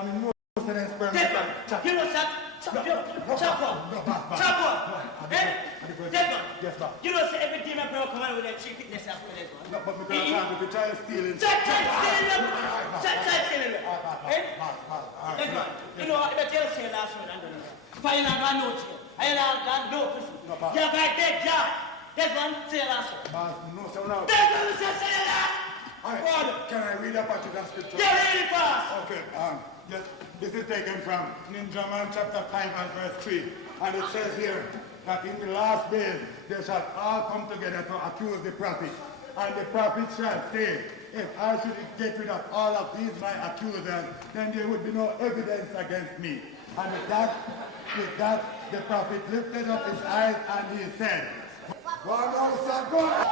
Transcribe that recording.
I mean, no sense. You know, chop one. Eh? Yes, sir. You know, say every demon bro come out with that chicken that's after this one. No, but we can't if you try to steal it. Try stealing them. Eh? That's right. You know, I tell you last one, I'm going to if I ain't got no chicken, I ain't got no pussy. You got dead job. That's one, say last one. Boss, no, so now. That's one, say last. Can I read a passage of scripture? Yeah, read it fast. Okay, yes, this is taken from Ninja Man chapter 5 and verse 3. And it says here that in the last days they shall all come together to accuse the prophet. And the prophet shall say, if I should get rid of all of these my accusers, then there would be no evidence against me. And with that, the prophet lifted up his eyes and he said, "One house of God."